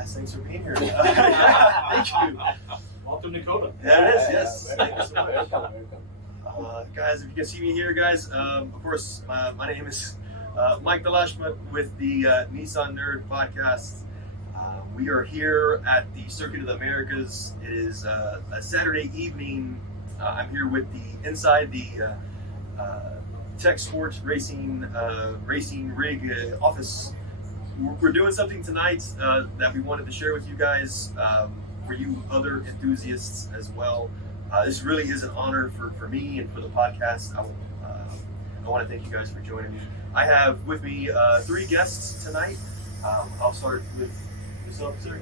Guys, thanks for being here. Thank you. Welcome to Dakota. Yeah, it is. Yes. Thank you so much. Welcome. Guys, if you can see me here, guys, of course, my name is Mike Delashma with the Nissan Nerd Podcast. We are here at the Circuit of the Americas. It is a Saturday evening. I'm here with inside the TechSport Racing racing rig office. We're doing something tonight that we wanted to share with you guys, for you other enthusiasts as well. This really is an honor for me and for the podcast. I want to thank you guys for joining me. I have with me 3 guests tonight. I'll start with yourself, sir.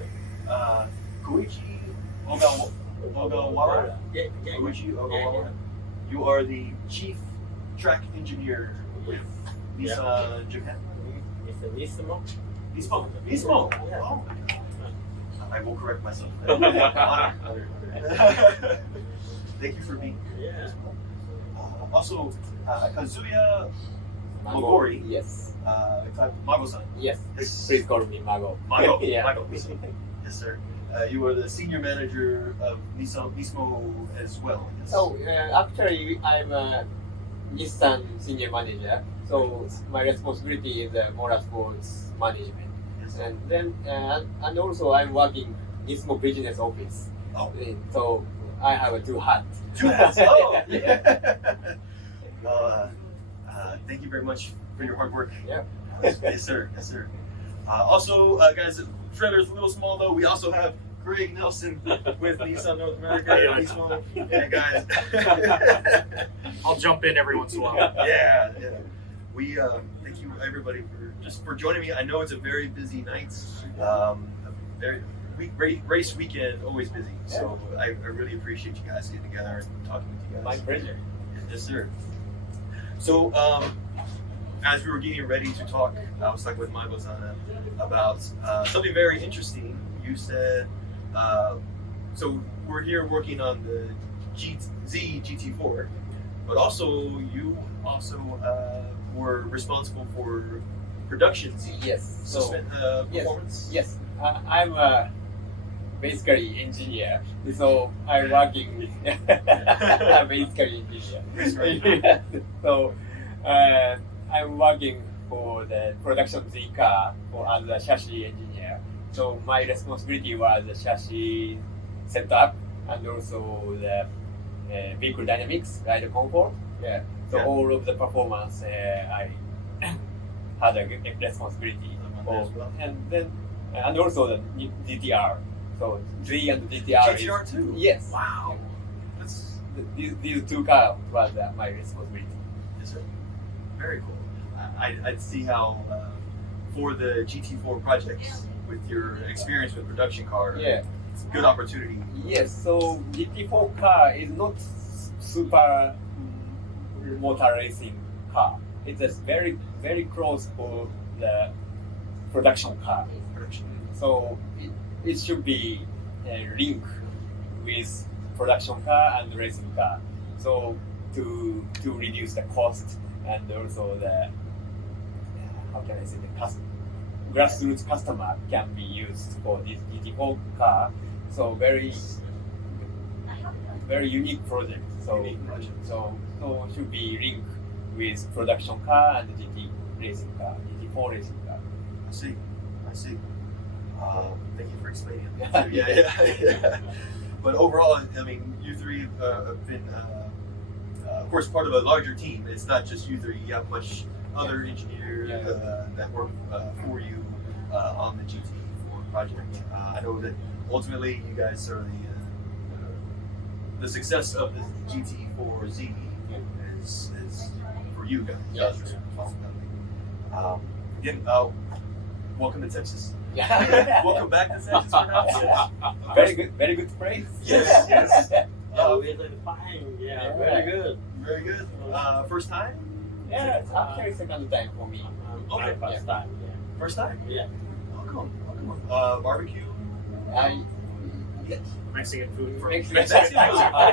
Koichi Ogawara. Koichi Ogawara. You are the chief track engineer with Nissan Japan. It's NISMO. NISMO. Yeah. Oh. I will correct myself. Thank you for being here. Yeah. Also, Kazuya Magoori. Yes. Mago-san. Yes. Yes. Please call me Mago. Mago. Yeah. Mago. Yes, sir. You are the senior manager of Nissan NISMO as well. Yes. So actually, I'm a Nissan senior manager. So my responsibility is motorsports management, Yes. and then and also I'm working NISMO business office. Oh. So I have 2 hats. 2 hats. Oh. Yeah. Well, thank you very much for your hard work. Yeah. Yes, sir. Yes, sir. Also, guys, the trailer's a little small though. We also have Greg Nelson with Nissan North America. NISMO. Hey, guys. I'll jump in every once in a while. Yeah. We thank you everybody for joining me. I know it's a very busy night. Race weekend, always busy. So I really appreciate you guys getting together and talking with you guys. My pleasure. Yes, sir. So, as we were getting ready to talk, I was talking with Mago-san about something very interesting. You said, so we're here working on the Z GT4, but also you were responsible for production Z. Yes. So Performance. yes, I'm basically engineer. So I'm working with basically engineer. That's right. So I'm working for the production Z car as a chassis engineer. So my responsibility was the chassis setup and also the vehicle dynamics, ride comfort. Yeah. So all of the performance I had a responsibility for, as well. and then and also the GTR. So Z and GTR. GTR too. Yes. Wow. That's These 2 cars was my responsibility. Yes, sir. Very cool. I'd see how for the GT4 projects, with your experience with production car, Yeah. it's a good opportunity. Yes. So GT4 car is not super motor racing car. It's just very close for the production car. Production. So it should be a link with production car and racing car. So to reduce the cost and also the how can I say the grassroots customer can be used for this GT4 car. So very unique project. So Unique project. so should be linked with production car and GT racing car, GT4 racing car. I see. Thank you for explaining it. Yeah. Yeah. But overall, I mean, you 3 have been, of course, part of a larger team. It's not just you 3. You have much other engineers that work for you on the GT4 project. I know that ultimately you guys are the success of the GT4 Z is for you guys. Yes. Again, welcome to Texas. Yeah. Welcome back to Texas. Very good phrase. Yes. We're doing fine. Yeah, very good. Very good. First time? Yeah, it's actually 2nd time for me. Okay. My first time. First time? Yeah. Welcome. Barbecue? Yes. Mexican food. Mexican.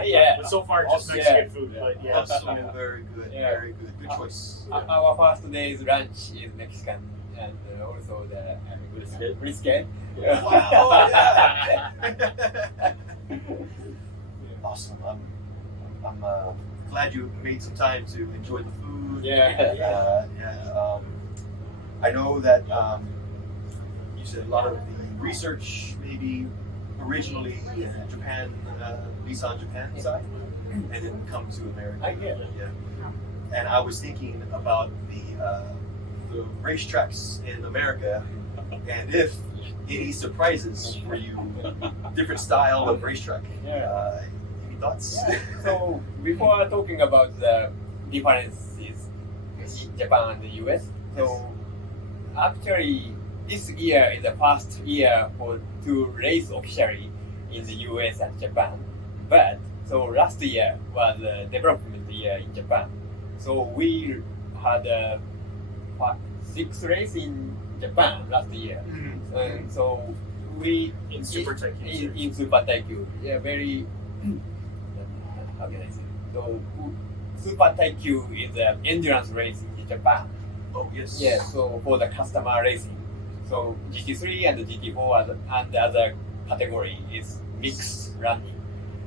Yeah. But so far, just Also, Mexican food. But yeah. Very good. Yeah. Very good. Good choice. Our first day's lunch is Mexican and also the Brisket. brisket. Wow! Yeah. Awesome. I'm glad you made some time to enjoy the food. Yeah. I know that you said a lot of the research maybe originally in Japan, Nissan Japan side, and then come to America. Yeah. And I was thinking about the racetracks in America, and if any surprises for you, different style of racetrack. Any thoughts? Yeah. So before talking about the differences in Japan and the US, so actually this year is the first year to race officially in the US and Japan. But so last year was a development year in Japan. So we had a 6 race in Japan last year. And so we In Super Tycoon. in Super Tycoon, very how can I say? So Super Tycoon is an endurance race in Japan. Oh yes. Yeah, so for the customer racing. So GT3 and GT4 and the other category is mixed running.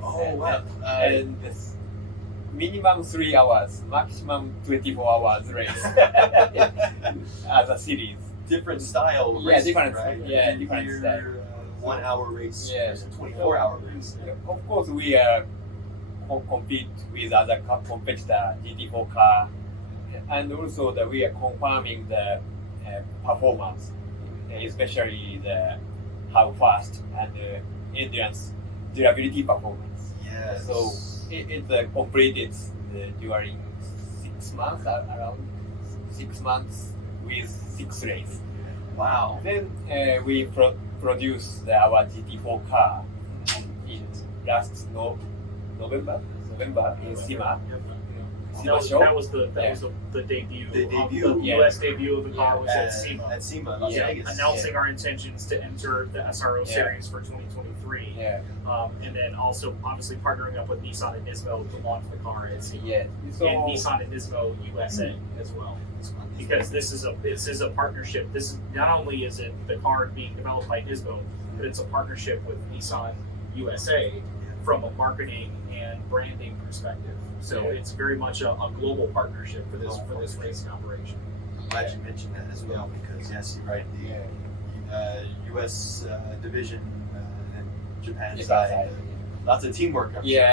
Oh wow. And this minimum 3 hours, maximum 24 hours race as a series. Different style. Yeah, racing, different. Right? Yeah, different Here, style. 1 hour race. Yeah. There's a 24-hour race. Of course, we compete with other competitor GT4 car, and also that we are confirming the performance, especially the how fast and endurance durability performance. Yes. So it's completed during 6 months, around 6 months with 6 races. Wow. Then we produced our GT4 car in last November in SEMA. That was the debut. The debut. The US debut of the car was at SEMA. At SEMA, Las Vegas. Announcing our intentions to enter the SRO series for 2023. Yeah. And then also obviously partnering up with Nissan and NISMO to launch the car at SEMA. Yeah. So, And Nissan and NISMO USA as well. Because this is a partnership. This is not only is it the car being developed by NISMO, but it's a partnership with Nissan USA from a marketing and branding perspective. So it's very much a global partnership for this racing operation. I'm glad you mentioned that as well, because yes, you're right. The U.S. division and Japan side, lots of teamwork. I'm sure.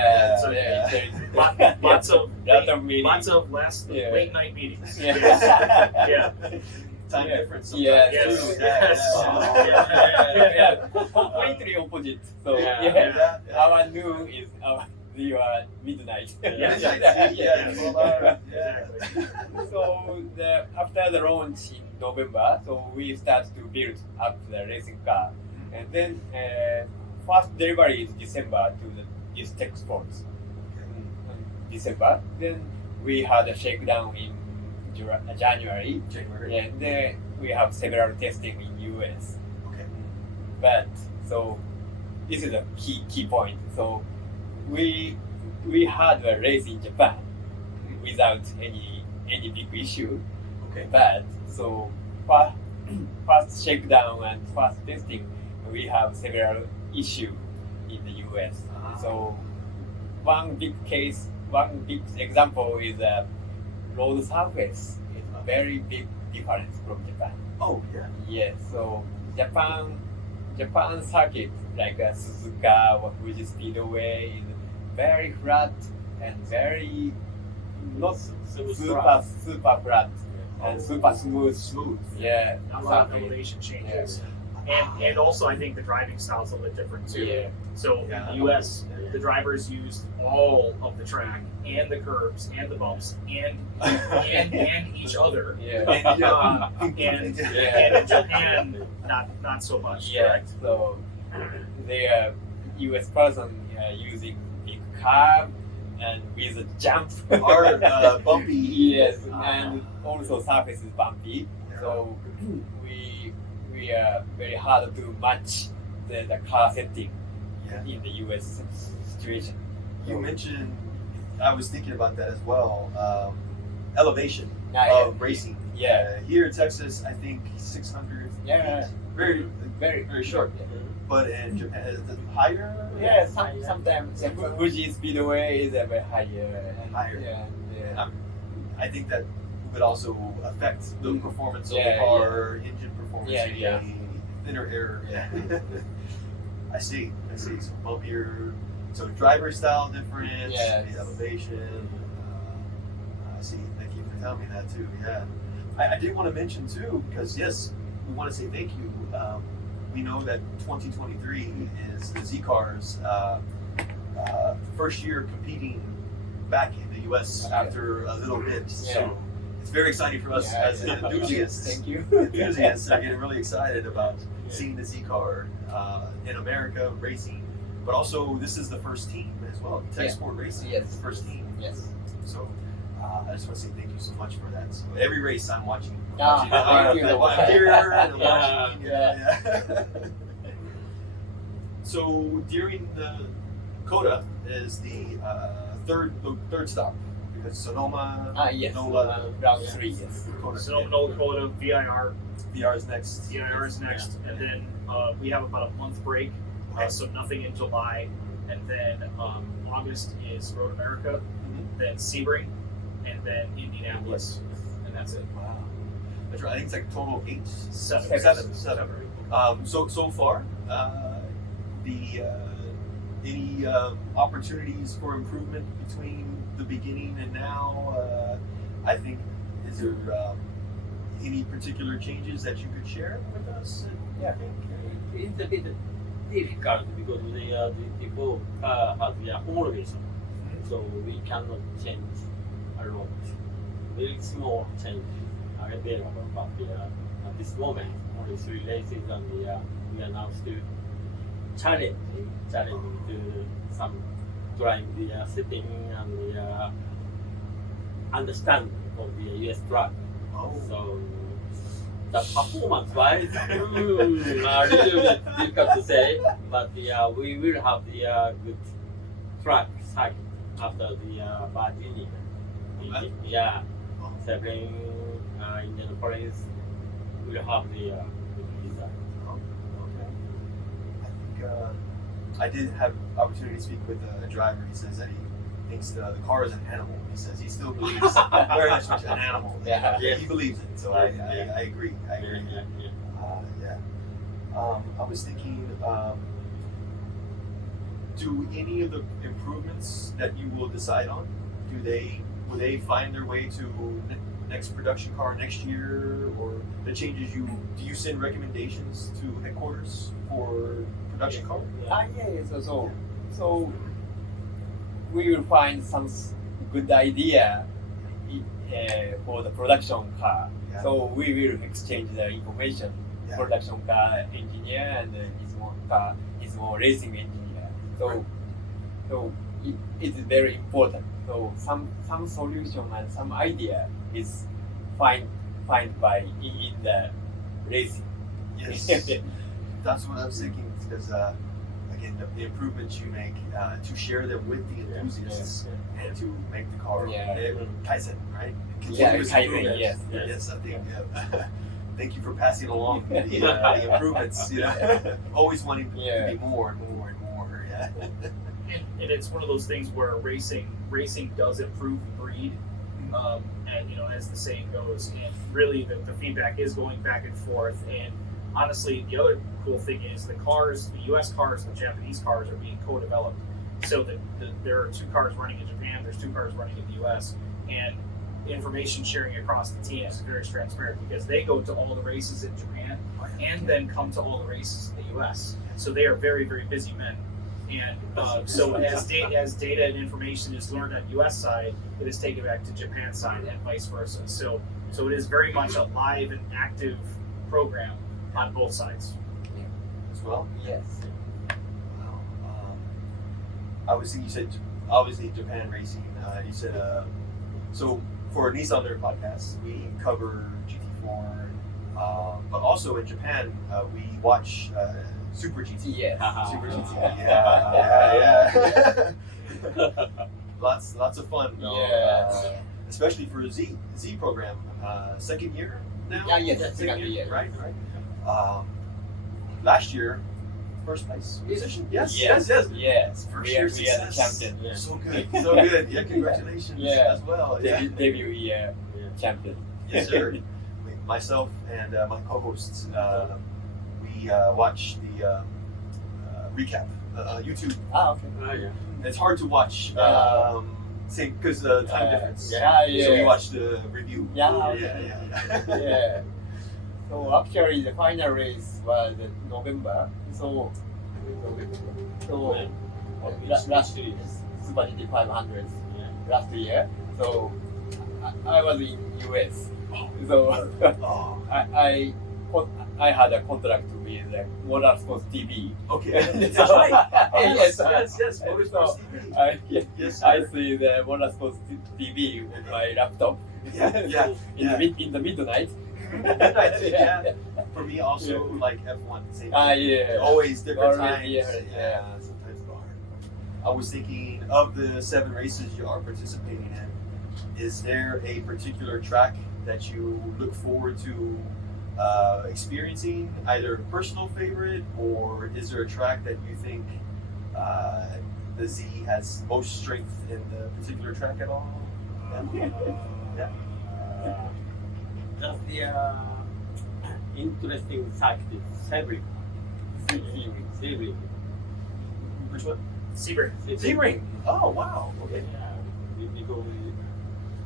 Lots of meetings. late night meetings. Yeah. Time difference. Yeah. Yes. Completely opposite. So Yeah. our noon is your midnight. Exactly. So after the launch in November, so we start to build up the racing car, and then first delivery is December to this TechSports. December. Then we had a shakedown in January. And then we have several testing in US. Okay. But so this is a key point. So we had a race in Japan without any big issue. Okay. But so first shakedown and first testing, we have several issues in the US. So one big example is road surface. It's a very big difference from Japan. Oh yeah. Yes. So Japan circuit like Suzuka or Fuji Speedway is very flat and very not super flat and super smooth. Yeah. A lot of elevation changes. And also I think the driving style is a little bit different too. Yeah. So in the US, the drivers used all of the track and the curbs and the bumps and each other. Yeah. And in Japan, not so much. Yeah. Correct? So the US person using big curve and with a jump. Are bumpy. Yes, and also surface is bumpy. So we are very hard to match the car setting in the US situation. You mentioned, I was thinking about that as well, elevation of racing Yeah. Here in Texas, I think 600 Yeah. feet. Very, Very short. But in Japan, is it higher? Yeah, sometimes the Fuji Speedway is a bit higher. Higher. Yeah. I think that would also affect the performance of the Yeah, car, engine performance, Yeah. thinner air. Yeah. I see. So bumpier. So driver style difference, the elevation. I see. Thank you for telling me that too. Yeah. I did want to mention too, because yes, we want to say thank you. We know that 2023 is the Z cars first year competing back in the U.S. after a little bit. So it's very exciting for us as enthusiasts. Thank you. Enthusiasts are getting really excited about seeing the Z car in America racing. But also, this is the first team as well. TechSport Racing is the first team. Yes. So I just want to say thank you so much for that. So every race I'm watching. Thank you. I'm here and I'm watching. So during the Coda is the third stop because Sonoma, NOLA, round 3. Yes. Coda. Sonoma, NOLA, Coda, VIR. VR is next. VIR is next, and then we have about a month break, so nothing in July, and then August is Road America, then Sebring, and then Indianapolis, and that's it. Wow. That's right. I think it's like total 8, 7. 7. So far, any opportunities for improvement between the beginning and now? I think is there any particular changes that you could share with us? Yeah, it's a bit difficult because the GT4 has the homologation, so we cannot change a lot. Very small change available, but at this moment, only 3 races, and we are now still challenging to some trying the setting and the understanding of the US track. So the performance-wise, a little bit difficult to say, but we will have the good track cycle after the Virginia. Sebring, Indianapolis will have the good result. I did have opportunity to speak with a driver. He says that he thinks the car is an animal. He says he still believes very much an animal. He believes it. So I agree. I was thinking, do any of the improvements that you will decide on, will they find their way to next production car next year, or the changes do you send recommendations to headquarters for production car? So we will find some good idea for the production car. So we will exchange the information. Production car engineer and NISMO racing engineer. So it's very important. So some solution and some idea is find by in the racing. Yes, that's what I was thinking, because again, the improvements you make to share them with the enthusiasts and to make the car Kaizen, right? Kaizen, yes. Yes, I think. Thank you for passing along the improvements. Always wanting to be more and more and more. Yeah. And it's one of those things where racing does improve the breed, and as the saying goes, and really the feedback is going back and forth. And honestly, the other cool thing is the U.S. cars and the Japanese cars are being co-developed. So there are 2 cars running in Japan, there's 2 cars running in the U.S., and information sharing across the teams is very transparent because they go to all the races in Japan and then come to all the races in the U.S. So they are very, very busy men. And so as data and information is learned on U.S. side, it is taken back to Japan side and vice versa. So it is very much a live and active program on both sides. As well? Yes. Wow. I was thinking, you said obviously Japan racing. You said so for Nissan their podcast, we cover GT4, but also in Japan we watch Super GT. Super GT. Yeah. Lots of fun. especially for Z program, second year now. Yeah, yes, Second second year. right. Last year, first place position. Yes. Yes. First We year are the success. champion. Yeah. So good, so good. Yeah, congratulations Yeah. as well. Yeah. Debut year champion. Yes, sir. Myself and my co-hosts, we watch the recap, YouTube. Okay. Yeah. It's hard to watch, same because time difference. Yeah. So we watch the review. Yeah. Yeah. So actually, the final race was in November. So last year, Super GT 500 last year. So I was in US. So Oh, I had a contract with Motorsports TV. okay. That's That's right. Yes. Yes. Motorsports TV. Yes, I sir. see the Motorsports TV with my laptop. Yeah. In the midnight. Yeah. For me, also like F1. Same thing. Yeah. Always different Always, times. yeah. Sometimes it's hard. I was thinking of the 7 races you are participating in. Is there a particular track that you look forward to experiencing, either personal favorite, or is there a track that you think the Z has most strength in the particular track at all? Yeah. Just the interesting fact is Sebring. Which one? Sebring. Sebring. Oh wow. Okay. Yeah, because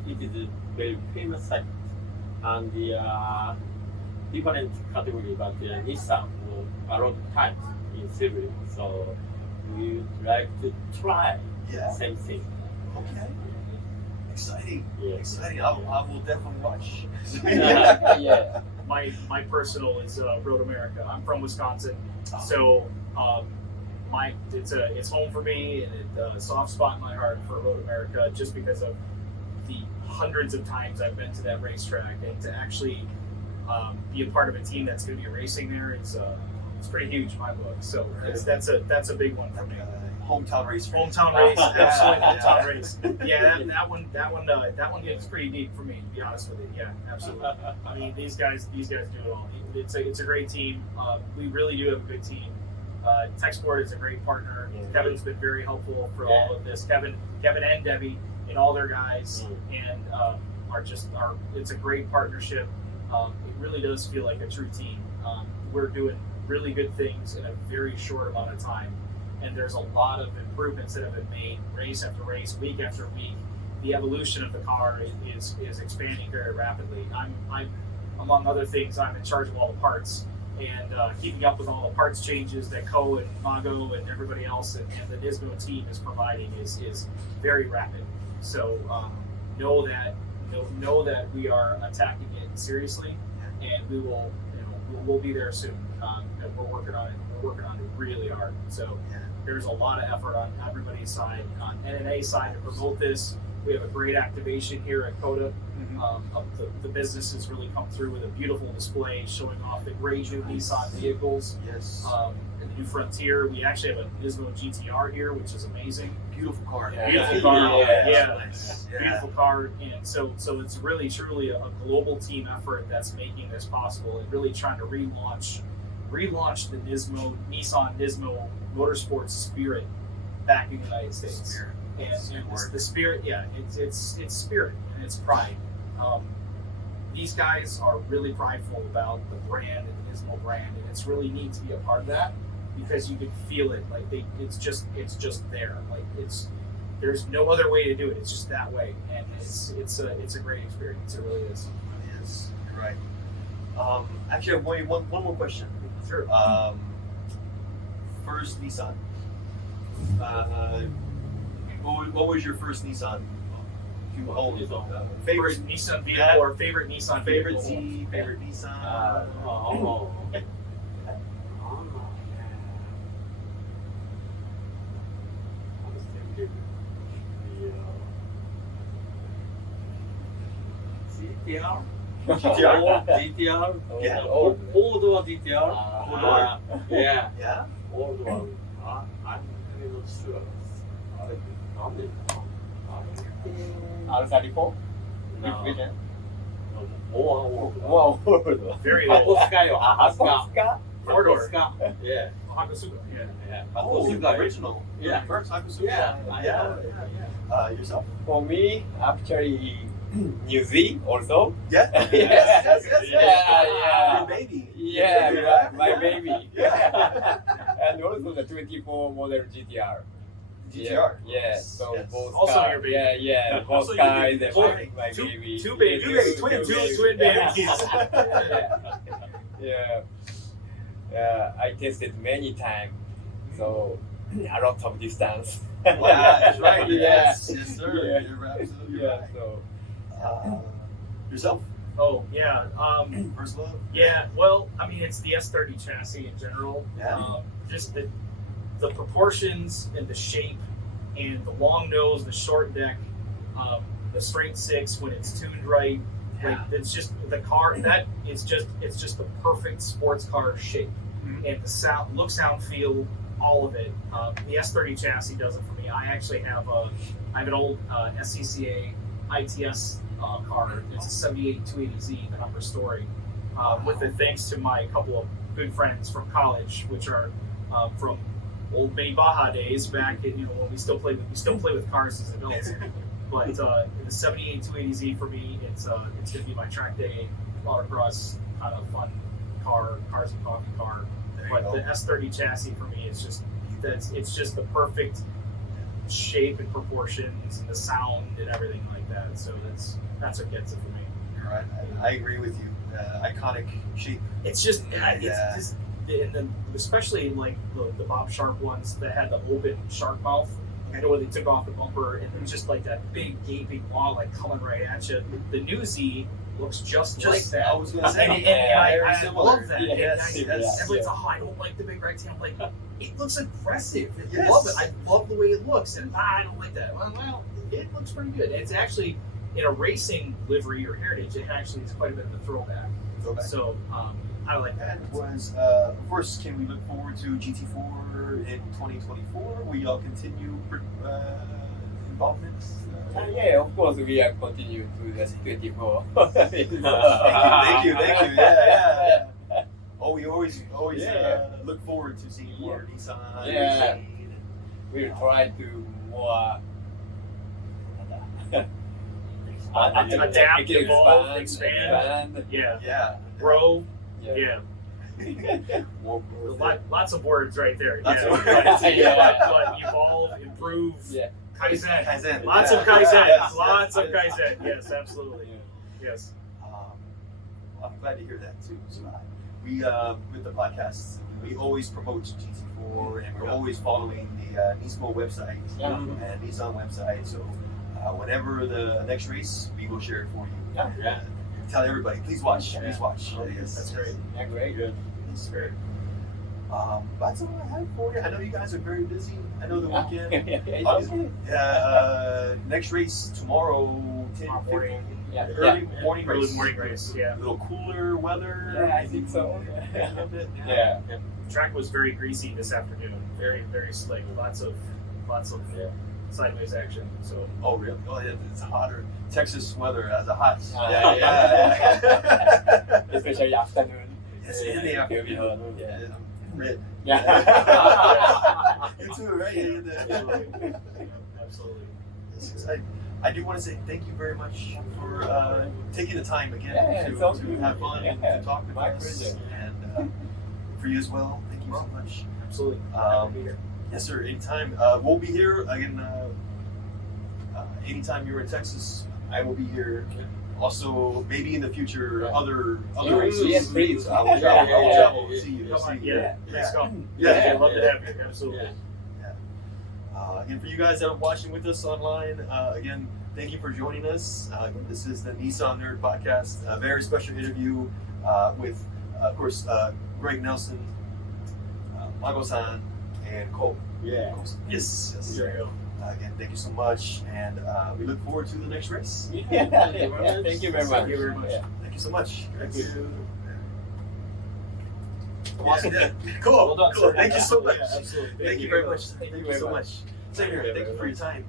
it is a very famous site and the different category, but Nissan a lot of times in Sebring, so we would like to try Yeah. same thing. Okay. Exciting. Yeah. Exciting. I will definitely watch. Yeah. My personal is Road America. I'm from Wisconsin, Oh. so it's home for me, and a soft spot in my heart for Road America, just because of the hundreds of times I've been to that racetrack, and to actually be a part of a team that's going to be racing there is it's pretty huge in my book. So that's a big one for me. Hometown race. Hometown race, absolutely Yeah. hometown race. Yeah, that one gets pretty deep for me, to be honest with you. Yeah, absolutely. I mean, these guys do it all. It's a great team. We really do have a good team. TechSport is a great partner. Kevin's been very helpful for all of this. Kevin and Debbie and all their guys, and it's a great partnership. It really does feel like a true team. We're doing really good things in a very short amount of time. And there's a lot of improvements that have been made race after race, week after week. The evolution of the car is expanding very rapidly. I'm among other things, I'm in charge of all the parts, and keeping up with all the parts changes that Ko and Mago and everybody else and the NISMO team is providing is very rapid. So know that we are attacking it seriously, and we'll be there soon. And we're working on it. We're working on it really hard. So there's a lot of effort on everybody's side, on NNA side, to promote this. We have a great activation here at COTA. The business has really come through with a beautiful display showing off the great new Nissan vehicles. Yes. And the new Frontier. We actually have a NISMO GTR here, which is amazing. Beautiful car. Beautiful car. Yeah. Nice. Beautiful car. And so it's really truly a global team effort that's making this possible, and really trying to relaunch the Nissan NISMO Motorsports spirit back in the United States. Spirit. And the spirit, it's spirit and it's pride. These guys are really prideful about the brand and the NISMO brand, and it's really neat to be a part of that, because you can feel it. Like it's just there. Like there's no other way to do it. It's just that way, and it's a great experience. It really is. It is. You're right. Actually, I have one more question. Sure. First Nissan. What was your first Nissan? If you owned favorite Favorite Nissan vehicle or favorite Nissan favorite vehicle? Z, favorite Nissan. GTR? GTR? Yeah. Old one GTR. Old one. Yeah. Yeah. Old one. I'm really not sure. R34? Which one? もう More old. Very 箱 old. スカよ、箱スカ。 Oscar? 4 door. 箱スカ。Yeah. Hakusuga. Yeah. Yeah. Oh, 箱スカ。 original. Yeah. First Hakusuga. Yeah. Yeah. Yourself? For me, actually, New Z also. Yeah. Yes, yes. Yeah. Your baby. Yeah, my baby. Yeah. And also the 24 model GTR. GTR. Yeah, so Yes. both Also cars. your baby. Yeah, both Also your guys baby. and Both- my two- baby. two babies. Twin babies. Yeah. I tested many times, so a lot of distance. Wow, that's right. Yeah. Yes, sir. Yeah. You're absolutely Yeah, right. so Yourself? Oh yeah. First love? Yeah. Well, I mean, it's the S30 chassis in general. Yeah. Just the proportions and the shape and the long nose, the short deck, the straight six when it's tuned right. Like it's just the car that it's just the perfect sports car shape. Mhm. And the sound, look, sound, feel, all of it. The S30 chassis does it for me. I actually have an old SCCA ITS car. It's a 78 280Z that I'm restoring. With it thanks to my couple of good friends from college, which are from old Bay Baja days back in, when we still play with cars as adults. But the 78 280Z for me, it's gonna be my track day motocross kind of fun cars and coffee car. There you But go. the S30 chassis for me, it's just the perfect shape and proportions and the sound and everything like that. So that's what gets it for me. You're right. I agree with you. Iconic shape. It's just Yeah. it's just and then especially like the Bob Sharp ones that had the open shark mouth. I know where they took off the bumper and it was just like that big gaping maw like coming right at you. The new Z looks just like that. I was gonna say. And I very similar. love that. Yeah, And yes, everybody's yes. oh, I don't like the big rectangle. Like, it looks aggressive. I Yes. love it. I love the way it looks. And I don't like that. Well, it looks pretty good. It's actually, in a racing livery or heritage, it actually is quite a bit of a throwback. Throwback. So, I like that. And was, of course, can we look forward to GT4 in 2024? Will y'all continue involvement? Yeah, of course we are continue to the 24. Thank you. Yeah. Oh, we always Yeah. look forward to seeing more Nissan. Yeah. racing. We'll try to more Adapt, evolve, expand. Yeah. Yeah. Grow. Yeah. Yeah. More Lots of words right there. Lots yeah. of words. But evolve, improve, Yeah. Kaizen. Kaizen. Lots Yeah. of Kaizen. Yes, Lots of yes. Kaizen. Yes, absolutely. Yes. I'm glad to hear that too. So we with the podcast, we always promote GT4, and we're always following the NISMO website Yeah. and Nissan website. So whenever the next race, we will share it for you. Yeah. Tell everybody, please watch. Yeah. Please watch. Yes, That's great. Yeah, great. That's great. That's all I have for you. I know you guys are very busy. I know the weekend. Next race tomorrow, 10 Tomorrow morning. Yeah. early morning Early race. morning race. Yeah. A little cooler weather. Yeah, I think so. A little bit. Yeah. Track was very greasy this afternoon. Very, very slick. Lots of sideways action. So Oh, really? Oh, yeah, it's hotter. Texas weather as a hot. Yeah. Especially afternoon. Yes, in the afternoon. Yeah. Red. Yeah. You too, right? Yeah. absolutely. Yes, I do want to say thank you very much for taking the time again Yeah, to it's all good. have fun and to talk with My us. pleasure. And for you as well, thank you so much. Absolutely. Um, Yes, sir. Anytime. We'll be here again. Anytime you're in Texas, I will be here. Also, maybe in the future, Yeah. other Yeah, races. yes, please. I will travel. I will travel to see you. Come on, See you. yeah. Let's go. Yeah. I'd love to have you. Absolutely. Again, for you guys that are watching with us online, again, thank you for joining us. This is the Nissan Nerd Podcast. A very special interview with, of course, Greg Nelson, Mago-san, and Cole. Yeah. Yes. There you go. Again, thank you so much, and we look forward to the next race. Yeah. Thank you very much. Thank you very much. Yeah. Thank you so much. Thank you. Awesome. Yeah. Cool. Well done, Cool. sir. Thank you so much. Yeah, absolutely. Thank you very much. Thank you so much. Same here. Thank you for your time.